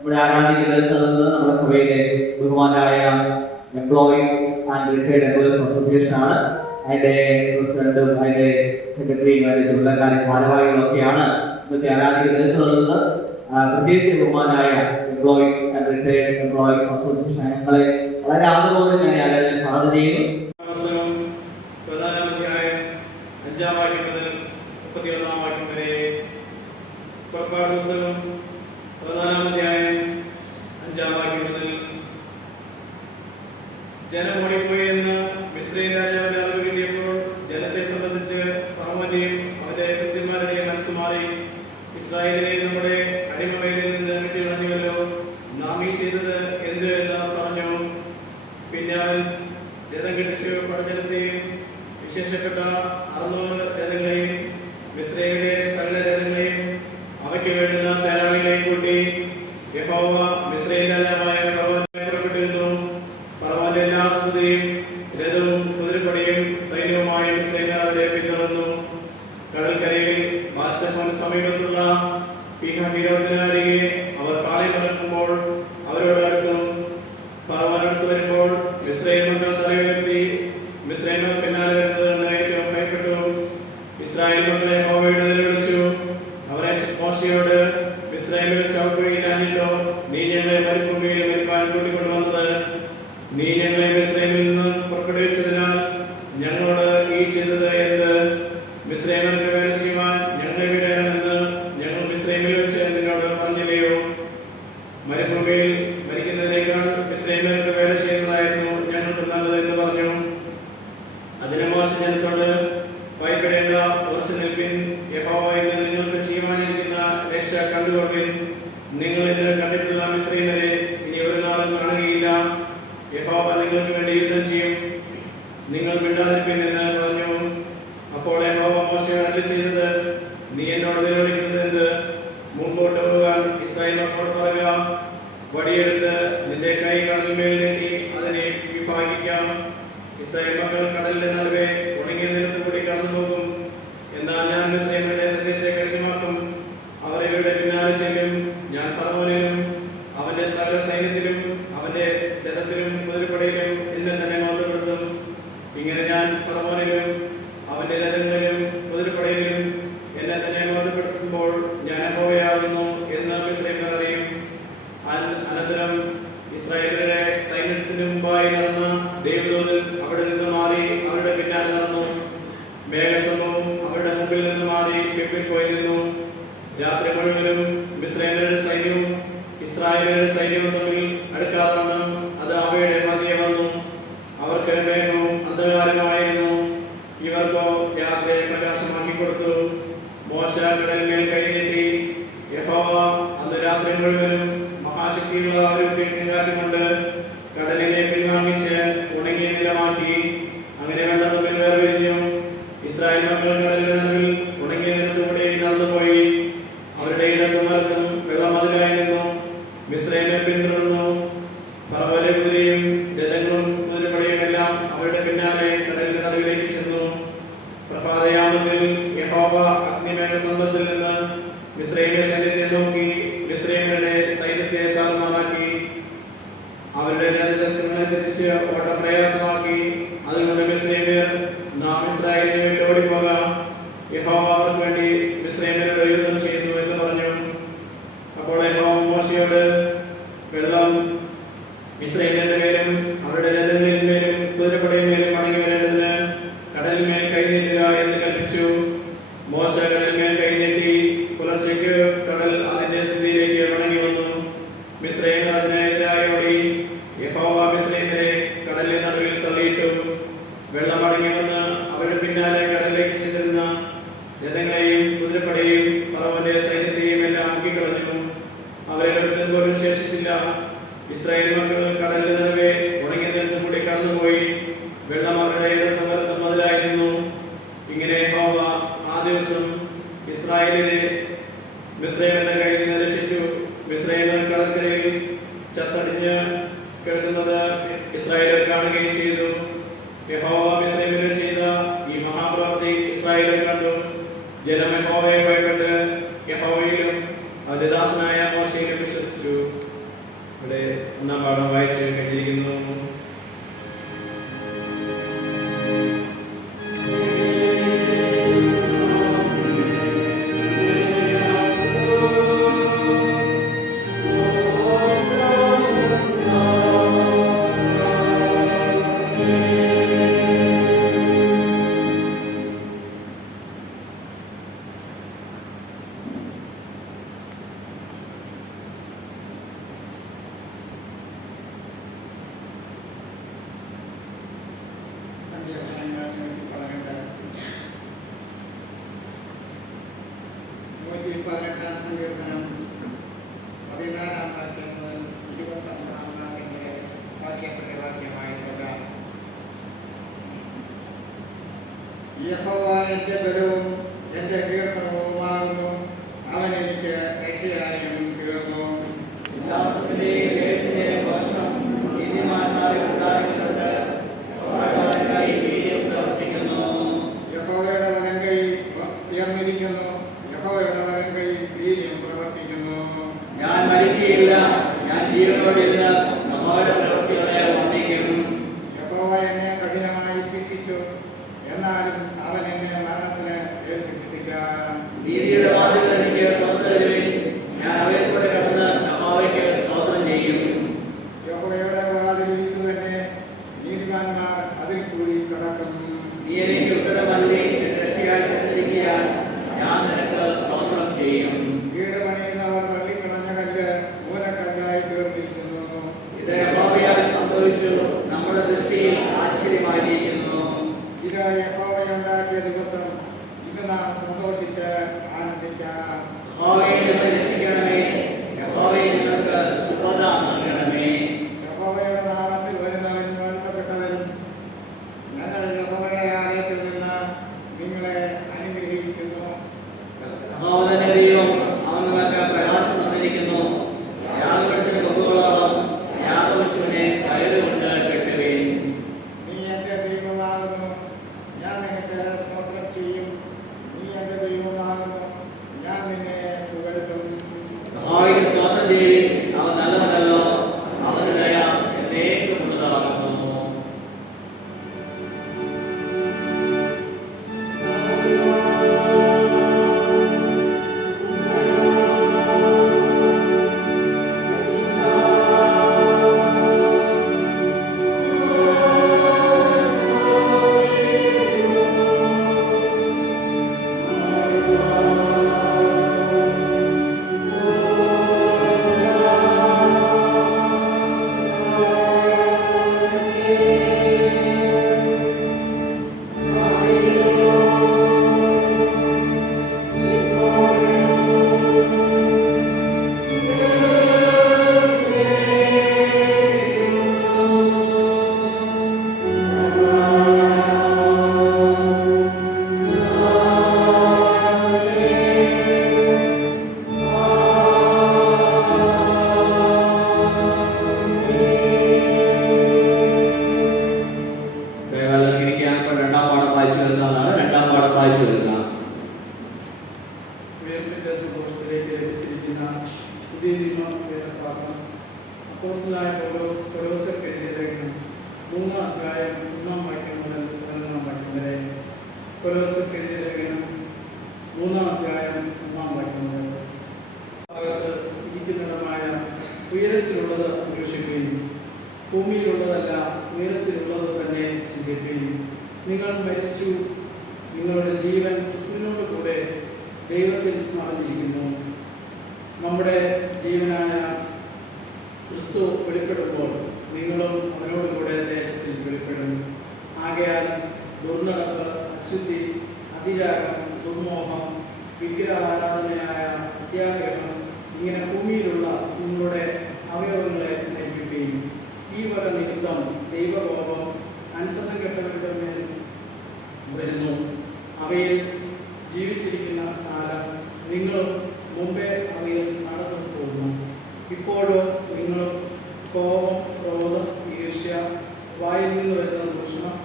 നമ്മുടെ ആരാധിക്കുന്നത് നമ്മുടെ സഭയിലെ ബഹുമാനായ employees and retired employees association ആണ്. അതിന്റെ പ്രസിഡന്റും അതിന്റെ സെക്രട്ടറിയും അതിന്റെ ചുമതലക്കാരും ഭാരവാഹികളൊക്കെയാണ് ഇന്നത്തെ ആരാധിക്കുന്നത്. പ്രത്യേകിച്ച് ബഹുമാനായ employees and retired employees association അംഗങ്ങളെ വളരെ ആദരവോടെ ഞാൻ ആരാധന സ്വാഗതം ചെയ്യുന്നു. ജനം ഓടിപ്പോയെന്ന് മിസ്രയീം രാജാവിന്റെ അറിവ് കിട്ടിയപ്പോൾ ജനത്തെ സംബന്ധിച്ച് ഫറവോന്റെയും അവന്റെ കൃത്യന്മാരുടെയും മനസ്സ് മാറി. ഇസ്രായേലിനെ നമ്മുടെ അടിമവയിൽ നിന്ന് വിട്ടുകളഞ്ഞുവല്ലോ, നാം ഈ ചെയ്തത് എന്ത് എന്ന് പറഞ്ഞു. പിന്നെ അവൻ രഥം കെട്ടിച്ചു പടജനത്തെയും വിശേഷപ്പെട്ട 600 രഥങ്ങളെയും മിസ്രയീമിലെ സകല രഥങ്ങളെയും അവയ്ക്ക് വേണ്ടുന്ന തേരാളികളെയും കൂട്ടി യഹോവ മിസ്രയീം രാജാവായ ഫറവോനെ പുറപ്പെട്ടിരുന്നു. ഫറവോന്റെ എല്ലാ കുതിരയും രഥവും കുതിരപ്പടയും സൈന്യവുമായി മിസ്രയീമ്യരെ പിന്തുടർന്നു. കടൽക്കരയിൽ ബാൽസെഫോന് സമീപത്തുള്ള പീഹഹീരോത്തിനരികെ അവർ പാളയമടക്കുമ്പോൾ അവരോട് അടുത്തു. ഫറവോൻ അടുത്ത് വരുമ്പോൾ മിസ്രയീം മക്കൾ തലയുയർത്തി മിസ്രയീമ്യർ പിന്നാലെ വരുന്നത് ഏറ്റവും ഭയപ്പെട്ടു. ഇസ്രായേൽ മക്കളെ യഹോവയോട് നിലവിളിച്ചു. അവരെ മോശെയോട്, മിസ്രയീമിൽ ശവക്കുഴിയിലാഞ്ഞിട്ടോ നീ ഞങ്ങളെ മരുഭൂമിയിൽ മരിപ്പാൻ കൂട്ടിക്കൊണ്ടുവന്നത്? നീ ഞങ്ങളെ മിസ്രയീമിൽ നിന്ന് പുറപ്പെടുവിച്ചതിനാൽ ഞങ്ങളോട് ഈ ചെയ്തത് എന്ത്? മിസ്രയീമ്യർക്ക് വേല ചെയ്യുവാൻ ഞങ്ങളെ വിടണമെന്ന് ഞങ്ങൾ മിസ്രയീമിൽ വെച്ച് നിന്നോട് പറഞ്ഞില്ലയോ? മരുഭൂമിയിൽ മരിക്കുന്നതിനേക്കാൾ മിസ്രയീമ്യർക്ക് വേല ചെയ്യുന്നതായിരുന്നു ഞങ്ങൾക്ക് നല്ലതെന്ന് പറഞ്ഞു. അതിന് മോശെ ജനത്തോട്, ഭയപ്പെടേണ്ട, ഉറച്ചു നിൽപ്പിൻ, യഹോവ ഇന്ന് നിങ്ങൾക്ക് ചെയ്യുവാനിരിക്കുന്ന രക്ഷ കണ്ടുകൊള്ളിൻ. നിങ്ങൾ ഇന്ന് കണ്ടിട്ടുള്ള മിസ്രയീമ്യരെ ഇനി ഒരു നാളും കാണുകയില്ല. യഹോവ നിങ്ങൾക്ക് വേണ്ടി യുദ്ധം ചെയ്യും, നിങ്ങൾ മിണ്ടാതിരിപ്പിൻ എന്ന് പറഞ്ഞു. അപ്പോൾ യഹോവ മോശെയോട് അരുളി ചെയ്തത്, നീ എന്നോട് നിലവിളിക്കുന്നത് എന്ത്? മുമ്പോട്ട് പോകാൻ ഇസ്രായേൽ മക്കളോട് പറയുക, വടിയെടുത്ത് നിന്റെ കൈ കടലിന്മേൽ നീട്ടി അതിനെ വിഭാഗിക്കാം. ഇസ്രായേൽ മക്കൾ കടലിന്റെ നടുവെ ഉണങ്ങിയ നിലത്ത് കൂടി കടന്നു പോകും. എന്നാൽ ഞാൻ മിസ്രയീമ്യരുടെ ഹൃദയത്തെ കഠിനമാക്കും. അവർ ഇവരുടെ പിന്നാലെ ചെല്ലും. ഞാൻ ഫറവോനിലും അവന്റെ സകല സൈന്യത്തിലും അവന്റെ രഥത്തിലും കുതിരപ്പടയിലും എന്നെ തന്നെ മഹത്വപ്പെടുത്തും. ഇങ്ങനെ ഞാൻ ഫറവോനിലും അവന്റെ രഥങ്ങളിലും കുതിരപ്പടയിലും എന്നെ തന്നെ മഹത്വപ്പെടുത്തുമ്പോൾ ഞാൻ യഹോവയാകുന്നു എന്ന് മിസ്രയീമ്യർ അറിയും. അനന്തരം ഇസ്രായേലിന്റെ സൈന്യത്തിന് മുമ്പായി നടന്ന ദേവദൂതൻ അവിടെ നിന്ന് മാറി അവരുടെ പിന്നാലെ നടന്നു. മേഘസമൂഹം അവരുടെ മുമ്പിൽ നിന്ന് മാറി പിമ്പിൽ പോയി നിന്നു. രാത്രി മുഴുവനും മിസ്രയീമ്യരുടെ സൈന്യവും ഇസ്രായേലിന്റെ സൈന്യവും തമ്മിൽ അടുക്കാതെ അത് അവയുടെ മധ്യേ വന്നു. അവർക്ക് മേഘവും അന്ധകാരമായിരുന്നു, ഇവർക്കോ രാത്രി പ്രകാശമാക്കി കൊടുത്തു. മോശ കടലിന്മേൽ കൈനീട്ടി. യഹോവ അന്ന് രാത്രി മുഴുവനും മഹാശക്തിയുള്ള ഒരു കാറ്റുകൊണ്ട് കടലിനെ പിൻവാങ്ങിച്ച് ഉണങ്ങിയ നിലമാക്കി. അങ്ങനെ വെള്ളം തമ്മിൽ വേർപിരിഞ്ഞു. ഇസ്രായേൽ മക്കൾ കടലിന്റെ നടുവിൽ ഉണങ്ങിയ നിലത്തുകൂടി നടന്നുപോയി. അവരുടെ ഇടത്തും വലത്തും വെള്ളം മതിലായി നിന്നു. മിസ്രയീമ്യർ പിന്തുടർന്നു. ഫറവോന്റെ കുതിരയും രഥങ്ങളും കുതിരപ്പടയും എല്ലാം അവരുടെ പിന്നാലെ കടലിന്റെ നടുവിലേക്ക് ചെന്നു. പ്രഭാതയാമത്തിൽ യഹോവ അഗ്നിമേഘസ്തംഭത്തിൽ നിന്ന് മിസ്രയീമ്യ സൈന്യത്തെ നോക്കി മിസ്രയീമ്യരുടെ സൈന്യത്തെ താറുമാറാക്കി. അവരുടെ രഥങ്ങളെ തിരിച്ച് ഓട്ടം പ്രയാസമാക്കി. അതുകൊണ്ട് മിസ്രയീമ്യർ, നാം ഇസ്രായേലിനെ വിട്ട് ഓടിപ്പോകാം, യഹോവ അവർക്ക് വേണ്ടി മിസ്രയീമ്യരോട് യുദ്ധം ചെയ്യുന്നു എന്ന് പറഞ്ഞു. അപ്പോൾ യഹോവ മോശെയോട്, വെള്ളം മിസ്രയീമ്യരുടെ മേലും അവരുടെ രഥങ്ങളിന്മേലും കുതിരപ്പടയിന്മേലും മടങ്ങി വരേണ്ടതിന് കടലിന്മേൽ കൈനീട്ടുക എന്ന് കൽപ്പിച്ചു. മോശ കടലിന്മേൽ കൈനീട്ടി. പുലർച്ചയ്ക്ക് കടൽ അതിന്റെ സ്ഥിതിയിലേക്ക് മടങ്ങി വന്നു. മിസ്രയീമ്യർ അതിനെതിരായി ഓടി. യഹോവ മിസ്രയീമ്യരെ കടലിന്റെ നടുവിൽ തള്ളിയിട്ടു. വെള്ളം മടങ്ങി വന്ന് അവരുടെ പിന്നാലെ കടലിലേക്ക് ചെന്നിരുന്ന രഥങ്ങളെയും കുതിരപ്പടയെയും ഫറവോന്റെ സൈന്യത്തെയും എല്ലാം മുക്കിക്കളഞ്ഞു. അവരിൽ ഒരുത്തൻ പോലും ശേഷിച്ചില്ല. ഇസ്രായേൽ മക്കൾ കടലിന്റെ നടുവെ ഉണങ്ങിയ നിലത്ത് കൂടി കടന്നുപോയി. വെള്ളം അവരുടെ ഇടത്തും വലത്തും മതിലായിരുന്നു. ഇങ്ങനെ യഹോവ ആ ദിവസം ഇസ്രായേലിനെ മിസ്രയീമ്യരുടെ കയ്യിൽ നിന്ന് രക്ഷിച്ചു. മിസ്രയീമ്യർ കടൽക്കരയിൽ ചത്തടിഞ്ഞ് കിടക്കുന്നത് ഇസ്രായേലർ കാണുകയും ചെയ്തു. യഹോവ മിസ്രയീമ്യരോട് ചെയ്ത ഈ മഹാപ്രവൃത്തി ഇസ്രായേലർ കണ്ടു. ജനം യഹോവയെ ഭയപ്പെട്ട് യഹോവയിലും അവന്റെ ദാസനായ മോശെയിലും വിശ്വസിച്ചു. ഇവിടെ ഒന്നാം പാഠം വായിച്ച് കഴിഞ്ഞിരിക്കുന്നു. യഹോവ എന്റെ ബലവും എന്റെ കീർത്തനവുമാകുന്നു, അവൻ എനിക്ക് രക്ഷയായും തീർന്നു. യഹോവയുടെ വലങ്കൈ ഉയർന്നിരിക്കുന്നു, യഹോവയുടെ വലങ്കൈ വീര്യം പ്രവർത്തിക്കുന്നു. ഞാൻ മരിക്കുകയില്ല, ഞാൻ ജീവനോടിരുന്ന് യഹോവയുടെ പ്രവൃത്തികളെ വർണ്ണിക്കും. യഹോവ എന്നെ കഠിനമായി ശിക്ഷിച്ചു, എന്നാലും അവൻ എന്നെ മരണത്തിന് ഏൽപ്പിച്ചിട്ടില്ല. നീതിയുടെ വാതിലുകൾ എനിക്ക് തുറന്നു തരുവിൻ, ഞാൻ അവയിൽ കൂടെ കടന്ന് യഹോവയ്ക്ക് സ്തോത്രം ചെയ്യും. യഹോവയുടെ വാതിലിൽ തന്നെ നീതിമാന്മാർ അതിൽ കൂടി കടക്കും. നീ എനിക്ക് ഉത്തരം നൽകി എന്റെ രക്ഷയായി സഞ്ചരിക്കാൻ ഞാൻ നിനക്ക് സ്തോത്രം ചെയ്യും. വീട് പണിയുന്നവർ തള്ളിക്കളഞ്ഞ കല്ല് മൂലക്കല്ലായി തീർന്നിരിക്കുന്നു. ഇത് യഹോവയാൽ സംഭവിച്ചു, നമ്മുടെ ദൃഷ്ടിയിൽ ആശ്ചര്യമായിരിക്കുന്നു. ഇത് യഹോവയുണ്ടാക്കിയ ദിവസം, ഇത് നാം സന്തോഷിച്ച് ആനന്ദിക്കാം. യഹോവയെ ഞങ്ങളെ രക്ഷിക്കണമേ, യഹോവയെ ഞങ്ങൾക്ക് സുഖത നൽകണമേ. യഹോവയുടെ നാമത്തിൽ വരുന്നവൻ വാഴ്ത്തപ്പെട്ടവൻ. ഞങ്ങൾ യഹോവയുടെ ആലയത്തിൽ നിന്ന് നിങ്ങളെ അനുഗ്രഹിക്കുന്നു. യഹോവ തന്നെ ദൈവം, അവൻ നിങ്ങൾക്ക് പ്രകാശം തന്നിരിക്കുന്നു. യാഗപീഠത്തിന്റെ കൊമ്പുകളോളം യാഗപശുവിനെ കയറുകൊണ്ട് കെട്ടുകയും. നീ എന്റെ ദൈവമാകുന്നു, ഞാൻ നിനക്ക് സ്തോത്രം ചെയ്യും. നീ എന്റെ ദൈവമാകുന്നു, ഞാൻ നിന്നെ പുകഴ്ത്തും. യഹോവയ്ക്ക് സ്തോത്രം ചെയ്യുവിൻ, അവൻ നല്ലവനല്ലോ, അവന്റെ ദയ എന്നേക്കും ഉള്ളതാകുന്നു. രണ്ടാം പാഠം വായിച്ചു വരുന്നതാണ്. രണ്ടാം പാഠം വായിച്ചു വരുന്ന ഉയർപ്പിന്റെ സന്തോഷത്തിലേക്ക് ലഭിച്ചിരിക്കുന്ന പുതിയ നിയമ വേദഭാഗം അപ്പോസ്തലനായ പൗലോസ് എഴുതിയ ലേഖനം 3-ാം അധ്യായം 1-ാം വാക്യം മുതൽ 11-ാം വാക്യം വരെ. പൗലോസ് എഴുതിയ ലേഖനം 3-ാം അധ്യായം 1-ാം വാക്യം മുതൽ. ഭാഗത്ത് ഇരിക്കുന്നിടമായ ഉയരത്തിലുള്ളത് അന്വേഷിക്കുകയും ഭൂമിയിലുള്ളതല്ല ഉയരത്തിലുള്ളത് തന്നെ ചിന്തിക്കുകയും. നിങ്ങൾ മരിച്ചു, നിങ്ങളുടെ ജീവൻ ക്രിസ്തുവിനോട് കൂടെ ദൈവത്തിൽ മറഞ്ഞിരിക്കുന്നു. നമ്മുടെ ജീവനായ ക്രിസ്തു വെളിപ്പെടുമ്പോൾ നിങ്ങളും അവനോടുകൂടെ തേജസ്സിൽ വെളിപ്പെടും. ആകയാൽ ദുർനടപ്പ്, അശുദ്ധി, അതിരാഗം, ദുർമോഹം, വിഗ്രഹാരാധനയായ അത്യാഗ്രഹം ഇങ്ങനെ ഭൂമിയിലുള്ള നിങ്ങളുടെ അവയവങ്ങളെ നയിക്കുകയും ഈ വക നിമിത്തം ദൈവകോപം അനുസരണം കെട്ടവരുടെ മേൽ വരുന്നു. അവയിൽ ജീവിച്ചിരിക്കുന്ന കാലം നിങ്ങളും മുമ്പേ അവയിൽ നടന്നു പോകുന്നു. ഇപ്പോഴോ നിങ്ങൾ കോപം, ക്രോധം, ഈർഷ്യ, വായിൽ നിന്ന് വരുന്ന ദൂഷണം,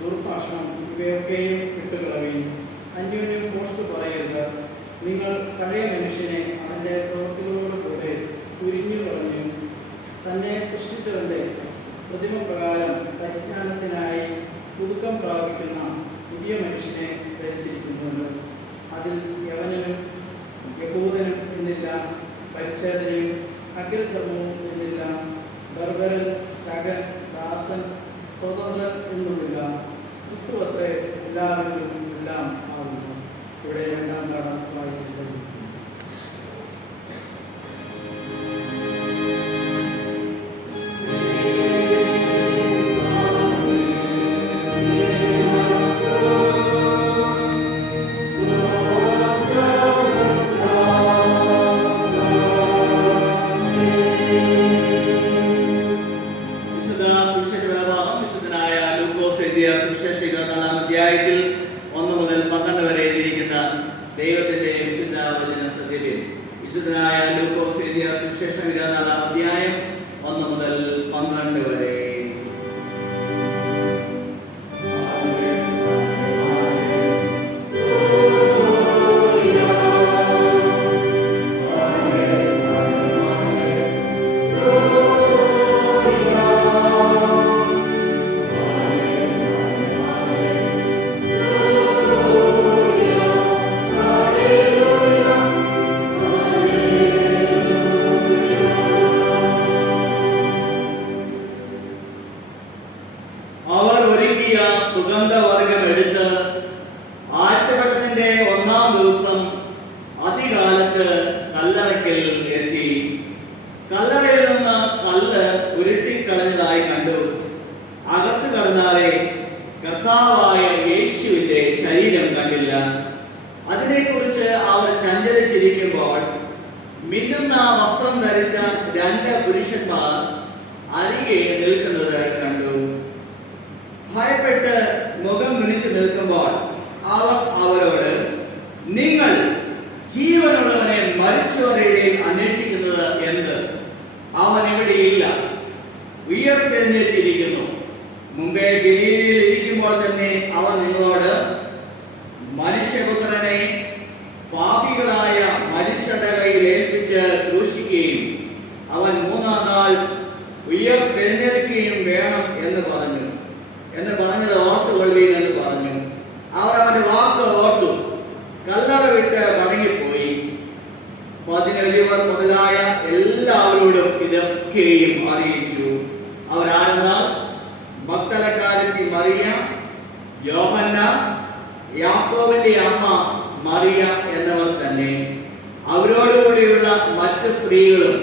ദുർഭാഷണം ഇവയൊക്കെയും വിട്ടുകളയുകയും അന്യോന്യം പോസ്റ്റ് പറയരുത്. നിങ്ങൾ പഴയ മനുഷ്യനെ അവൻ്റെ പ്രവൃത്തികളോട് കൂടെ ഉരിഞ്ഞു കളഞ്ഞു, പ്രതിമ പ്രകാരം പരിജ്ഞാനത്തിനായി പുതുക്കം പ്രാപിക്കുന്ന പുതിയ മനുഷ്യനെ ധരിച്ചിരിക്കുന്നുണ്ട്. അതിൽ യവനനും യഹൂദനും എന്നില്ല, പരിച്ഛേദനയും അഗ്രചർമ്മവും എന്നില്ല, ബർബരൻ, ശകൻ, ദാസൻ, സ്വതന്ത്രൻ എന്നുമില്ല, ക്രിസ്തുവത്രേ എല്ലാവരിലും എല്ലാം ആകുന്നു. ഇവിടെ രണ്ടാം പാഠം വായിച്ചിട്ടുണ്ട്. അധ്യായത്തിൽ 1 മുതൽ 12 വരെ എഴുതിയിരിക്കുന്ന ദൈവത്തിന്റെ വിശുദ്ധ വചന സത്യത്തിൽ വിശുദ്ധനായ ലൂക്കോസ് എഴുതിയ സുവിശേഷം 24 അധ്യായം 1 മുതൽ 12 വരെ. അവർ ഒരുക്കിയ സുഗന്ധവർഗം എടുത്ത് ആഴ്ചവട്ടത്തിന്റെ 1-ാം ദിവസം അതികാലത്ത് കല്ലറയ്ക്കൽ എത്തി. കല്ലറയിൽ നിന്ന് കല്ല് ഉരുട്ടിക്കളഞ്ഞതായി കണ്ടു. അകത്ത് കടന്നാലെ കർത്താവായ യേശുവിന്റെ ശരീരം കണ്ടില്ല. അതിനെക്കുറിച്ച് അവർ ചഞ്ചലിച്ചിരിക്കുമ്പോൾ മിന്നുന്ന വസ്ത്രം ധരിച്ച 2 പുരുഷന്മാർ അരികെ നിൽക്കുന്നത് കണ്ടു. ഭയപ്പെട്ട് മുഖം കുനിച്ചു നിൽക്കുമ്പോൾ അവർ അവരോട്, നിങ്ങൾ ജീവനുള്ളവനെ മരിച്ചവരെ അന്വേഷിക്കുന്നത് എന്ത്? അവൻ ഇവിടെയില്ല, ഉയർത്തെഴുന്നേറ്റിരിക്കുന്നു. മുമ്പേ ഗലീലയിൽ ഇരിക്കുമ്പോൾ തന്നെ അവൻ നിങ്ങളോട് മനുഷ്യപുത്രനെ പാപികളായ മനുഷ്യരുടെ കയ്യിൽ ഏൽപ്പിച്ച് ക്രൂശിക്കുകയും അവൻ 3-ാം നാൾ ഉയർത്തെഴുന്നേൽക്കുകയും വേണം എന്ന് പറഞ്ഞത് ഓർത്തുകൊള്ളുവീൻ എന്ന് പറഞ്ഞു. അവർ അവന്റെ വാക്ക് ഓർത്തു കല്ലറ വിട്ട് മടങ്ങിപ്പോയി. 11 മുതലായ എല്ലാവരോടും ഇതൊക്കെയും അറിയിച്ചു. അവരാരെന്നാൽ മഗ്ദലക്കാരത്തി മറിയ, യോഹന്ന, യാക്കോബിന്റെ അമ്മ മറിയ എന്നിവർ തന്നെ. അവരോടുകൂടിയുള്ള മറ്റു സ്ത്രീകളും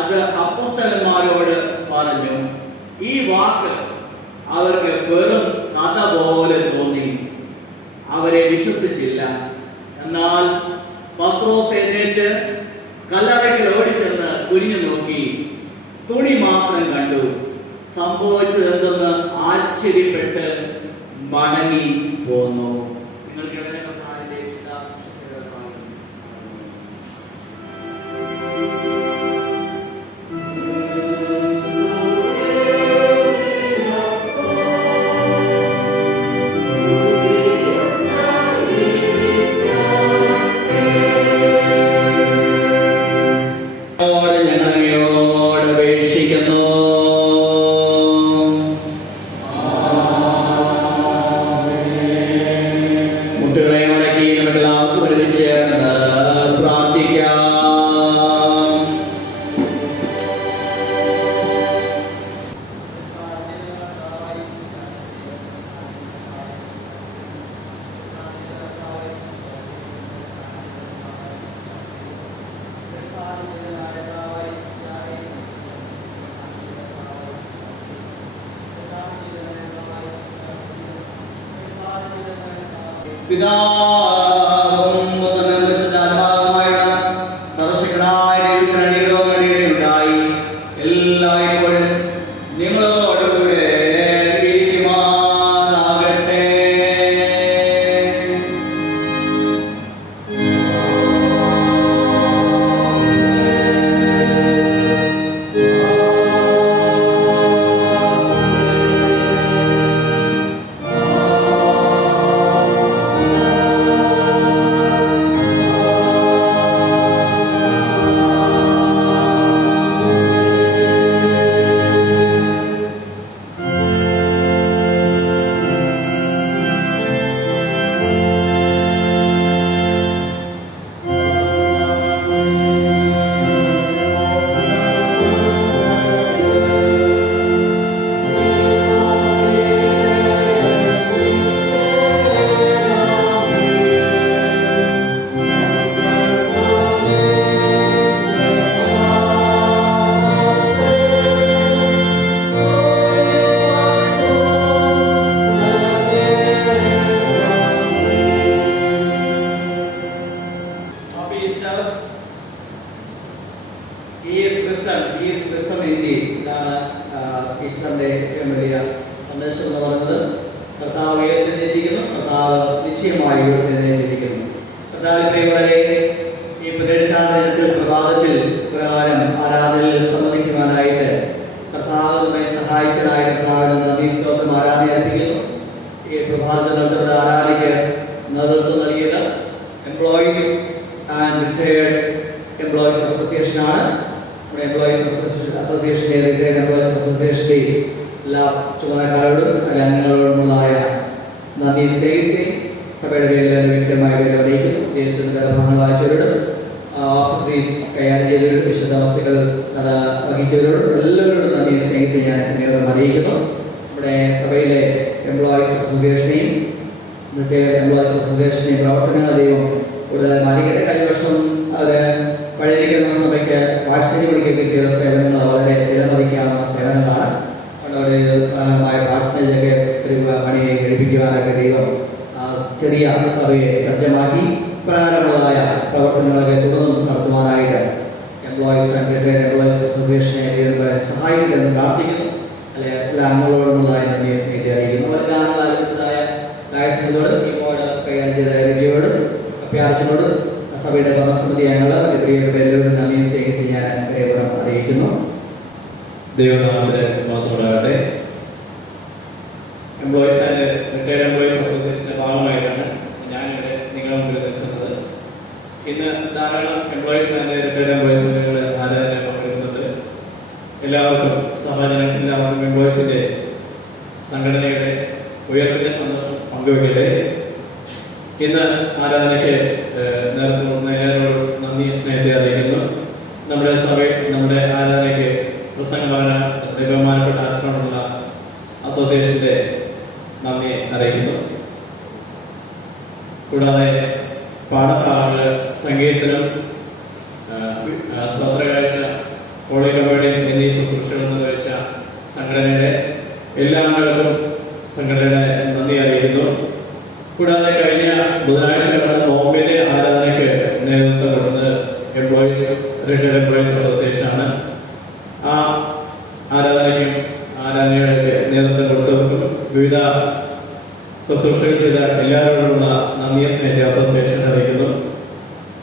അത് അപ്പോസ്തലന്മാരോട് പറഞ്ഞു. ഈ വാക്ക് അവർക്ക് വെറും കഥ പോലെ തോന്നി. അവരെ വിശ്വസിച്ചില്ല. എന്നാൽ പത്രോസ് എഴുന്നേറ്റ് കല്ലറയ്ക്കൽ ഓടിച്ചെന്ന് കുനിഞ്ഞു നോക്കി തുണി മാത്രം കണ്ടു. സംഭവിച്ചതെന്തെന്ന് ആശ്ചര്യപ്പെട്ട് മടങ്ങി പോന്നു. നിങ്ങൾക്ക് പിതാവും പുത്രനും പരിശുദ്ധാത്മാവുമായ സർവശക്തനായ ദൈവത്തിന് ഉണ്ടായി എല്ലായ്പ്പോഴും നിങ്ങളോടുകൂടെ ഇരിക്കുമാറാകട്ടെ. Oh rhizome indeed. ഇതാണ് ഈസ്റ്ററിന്റെ ഏറ്റവും വലിയ സന്ദേശം എന്ന് പറയുന്നത്. കർത്താവ് ഉയർത്തെഴുന്നേറ്റിരിക്കുന്നു, കർത്താവ് നിശ്ചയമായി ഉയർത്തെഴുന്നേറ്റിരിക്കുന്നു. കർത്താവിനെ ഈ പുനരുത്ഥാന ദിനത്തിൽ പ്രഭാതത്തിൽ പ്രകാരം ആരാധനയിൽ സംബന്ധിക്കുവാനായിട്ട് കർത്താവ് നമ്മെ സഹായിച്ചതായ കർത്താവിന് നന്ദി സ്തോത്രം ആരാധന അർപ്പിക്കുന്നു. ഈ പ്രഭാതത്തിൽ നമ്മുടെ ആരാധനയ്ക്ക് നേതൃത്വം നൽകിയത് employees and retired employees association ആണ്. നമ്മുടെ എംപ്ലോയീസ് അസോസിയേഷൻ്റെ റിട്ടയേർഡ് എംപ്ലോയീസ് അസോസിയേഷൻ്റെ എല്ലാ ചുമതലക്കാരോടും അംഗങ്ങളോടുമുള്ളതായ നന്ദി സ്നേഹിക്കുകയും സഭയുടെ പേരിൽ വ്യക്തമായ പേര് അറിയിക്കുന്നു. ജയിച്ചത് കടഭാഗങ്ങൾ വായിച്ചവരോടും ഓഫീസ് കൈകാര്യം ചെയ്തവരോടും വിശുദ്ധ വസ്തുക്കൾ വഹിച്ചവരോടും എല്ലാവരോടും നന്ദി സ്നേഹിച്ച് ഞാൻ നേതൃത്വം അറിയിക്കുന്നു. നമ്മുടെ സഭയിലെ എംപ്ലോയീസ് അസോസിയേഷനെയും മറ്റേ എംപ്ലോയീസ് അസോസിയേഷനെയും പ്രവർത്തനങ്ങൾ ദൈവം കൂടുതൽ മാനിക്കട്ടെ. കഴിഞ്ഞ വർഷം അവർ പഴയിരിക്കുന്ന സഭയ്ക്ക് ഭാഷണി പഠിക്കുകയൊക്കെ ചെയ്ത സേവനങ്ങൾ വളരെ വിലമതിക്കാവുന്ന സേവനങ്ങളാണ്. അവരുടെ ഭാഷണിലൊക്കെ ഒരു പണി കഴിപ്പിക്കുവാനൊക്കെ ദൈവം ചെറിയ സഭയെ സജ്ജമാക്കി പ്രകാരമുള്ളതായ പ്രവർത്തനങ്ങളൊക്കെ തുടർന്ന് നടത്തുവാനായിട്ട് എംപ്ലോയീസ് ആൻഡ് റിട്ടയേർഡ് എംപ്ലോയീസ് അസോസിയേഷനെ സഹായിക്കുമെന്ന് പ്രാർത്ഥിക്കുന്നു. അല്ലെ എല്ലാ അംഗങ്ങളോടുള്ളതായ നന്ദി സ്നേഹിച്ച് അറിയിക്കുന്നു. എല്ലാ അംഗങ്ങൾ ആലോചിച്ചതായ ഗായസനോട് കീബോർഡ് കൈകാര്യം ചെയ്ത രജിയോടും അഭ്യാർച്ചനോടും സഭയുടെ ഭരണസമിതി അംഗങ്ങൾ പ്രിയപ്പെട്ട എല്ലാവരും നന്ദി സ്നേഹിച്ച് ഞാൻ ഏവരും അറിയിക്കുന്നു. ദൈവനാമത്തിന് മാത്രമാകട്ടെ. എംപ്ലോയീസ് ആൻഡ് റിട്ടയർഡ് എംപ്ലോയീസ് അസോസിയേഷൻ്റെ ഭാഗമായിട്ടാണ് ഞാനിവിടെ നിങ്ങളുടെ മുമ്പിൽ നിൽക്കുന്നത്. ഇന്ന് ധാരാളം എംപ്ലോയീസ് ആൻഡ് റിട്ടയർഡ് എംപ്ലോയീസ് ആരാധന പങ്കെടുക്കുന്നുണ്ട്. എല്ലാവർക്കും എല്ലാവർക്കും എംപ്ലോയീസിൻ്റെ സംഘടനയുടെ ഉയർപ്പിൻ്റെ സന്തോഷം പങ്കുവയ്ക്കട്ടെ. ഇന്ന് ആരാധനയ്ക്ക് നേതൃത്വം നന്ദി സ്നേഹത്തെ അറിയിക്കുന്നു. നമ്മുടെ ആരാധനയ്ക്ക് പ്രസംഗം പറഞ്ഞ ബഹുമാനപ്പെട്ട അച്ഛനോടുള്ള അസോസിയേഷൻ്റെ നന്ദി അറിയിക്കുന്നു. കൂടാതെ പാഠഭാഗങ്ങൾ, സംഗീതത്തിനും സ്തോത്രകാഴ്ച, ഹോളി കമ്മ്യൂണിയൻ എന്നീ ശുശ്രൂഷകൾ നിർവഹിച്ച സംഘടനയുടെ എല്ലാ അംഗങ്ങൾക്കും സംഘടനയുടെ നന്ദി അറിയിക്കുന്നു. കൂടാതെ കഴിഞ്ഞ ബുധനാഴ്ച നടന്ന നോമ്പിലെ ആരാധനയ്ക്ക് നേതൃത്വം കൊടുത്തത് എംപ്ലോയീസ് റിട്ടയർഡ് എംപ്ലോയീസ് അസോസിയേഷനാണ്. ആ ആരാധനയ്ക്ക് നേതൃത്വം കൊടുത്തവർക്കും വിവിധ ശുശ്രൂഷകൾ ചെയ്ത എല്ലാവരോടുമുള്ള നന്ദി സ്നേഹത്തെ അസോസിയേഷൻ അറിയിക്കുന്നു.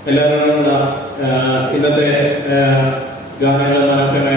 എല്ലാവരോടുമുള്ള ഇന്നത്തെ ഗാനങ്ങൾ മനോഹരമായ